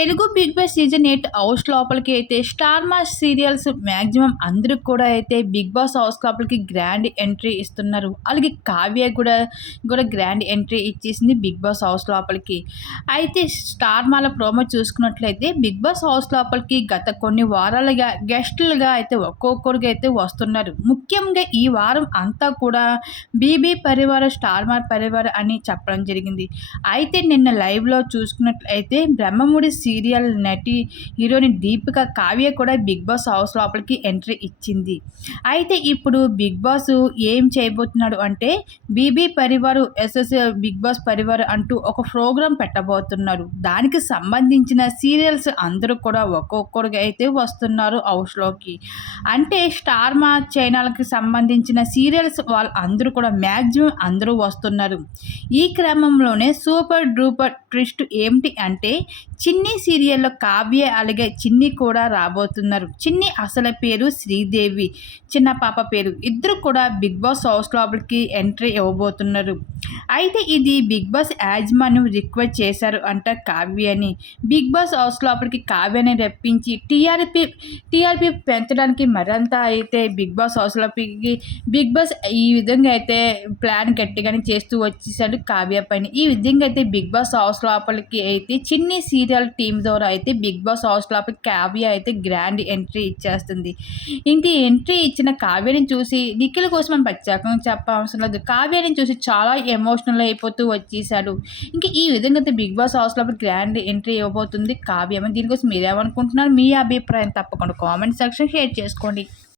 Telugu Bigg Boss season eight house లోపలికి అయితే star Maa serials maximum అందరికి కూడా అయితే బిగ్ బాస్ హౌస్ లోపలికి గ్రాండ్ ఎంట్రీ ఇస్తున్నారు. అలాగే కావ్య కూడా కూడా గ్రాండ్ ఎంట్రీ ఇచ్చేసింది బిగ్ బాస్ హౌస్ లోపలికి. అయితే స్టార్ మాల ప్రోమో చూసుకున్నట్లయితే బిగ్ బాస్ హౌస్ లోపలికి గత కొన్ని వారాలుగా గెస్టులుగా అయితే ఒక్కొక్కరికి అయితే వస్తున్నారు. ముఖ్యంగా ఈ వారం అంతా కూడా బీబీ పరివార స్టార్ మార్ పరివార అని చెప్పడం జరిగింది. అయితే నిన్న లైవ్లో చూసుకున్నట్లయితే బ్రహ్మముడి సీరియల్ నటి హీరోయిన్ దీపిక కావ్య కూడా బిగ్ బాస్ హౌస్ లోపలికి ఎంట్రీ ఇచ్చింది. అయితే ఇప్పుడు బిగ్ బాస్ ఏం చేయబోతున్నాడు అంటే బీబీ పరివారు ఎస్ఎస్ బిగ్ బాస్ పరివార్ అంటూ ఒక ప్రోగ్రాం పెట్టబోతున్నారు. దానికి సంబంధించిన సీరియల్స్ అందరూ కూడా ఒక్కొక్కరుగా అయితే వస్తున్నారు హౌస్లోకి అంటే స్టార్ మా ఛానల్కి సంబంధించిన సీరియల్స్ వాళ్ళు అందరూ కూడా మ్యాక్సిమం అందరూ వస్తున్నారు. ఈ క్రమంలోనే సూపర్ డూపర్ ట్విస్ట్ ఏమిటి అంటే చిన్ని సీరియల్లో కావ్య అలాగే చిన్ని కూడా రాబోతున్నారు. చిన్ని అసలు పేరు శ్రీదేవి చిన్న పాప పేరు. ఇద్దరు కూడా బిగ్ బాస్ హౌస్ లోపలికి ఎంట్రీ ఇవ్వబోతున్నారు. అయితే ఇది బిగ్ బాస్ యాజమాన్యం రిక్వెస్ట్ చేశారు అంట కావ్యని. బిగ్ బాస్ హౌస్ లోపలికి కావ్యని రప్పించి టీఆర్పీ టీఆర్పీ పెంచడానికి మరింత అయితే బిగ్ బాస్ హౌస్ లోపలికి బిగ్ బాస్ ఈ విధంగా అయితే ప్లాన్ గట్టిగానే చేస్తూ వచ్చేసాడు కావ్య పైన. ఈ విధంగా అయితే బిగ్ బాస్ హౌస్ లోపలికి అయితే చిన్ని సీరియల్ టీమ్ ద్వారా అయితే బిగ్ బాస్ హౌస్ లోపలికి కావ్య అయితే గ్రాండ్ ఎంట్రీ ఇచ్చేస్తుంది. ఇంటి ఎంట్రీ ఇచ్చిన కావ్యని చూసి నిఖిల్ కోసం మనం ప్రత్యేకంగా చెప్పవసరం లేదు. కావ్యని చూసి చాలా ఎమోషనల్ అయిపోతూ వచ్చేసాడు. ఇంకా ఈ విధంగా అయితే బిగ్ బాస్ హౌస్ లోపల గ్రాండ్ ఎంట్రీ ఇవ్వబోతుంది. కావ్యమని దీనికోసం మీరేమనుకుంటున్నారు మీ అభిప్రాయం తప్పకుండా కామెంట్ సెక్షన్ షేర్ చేసుకోండి.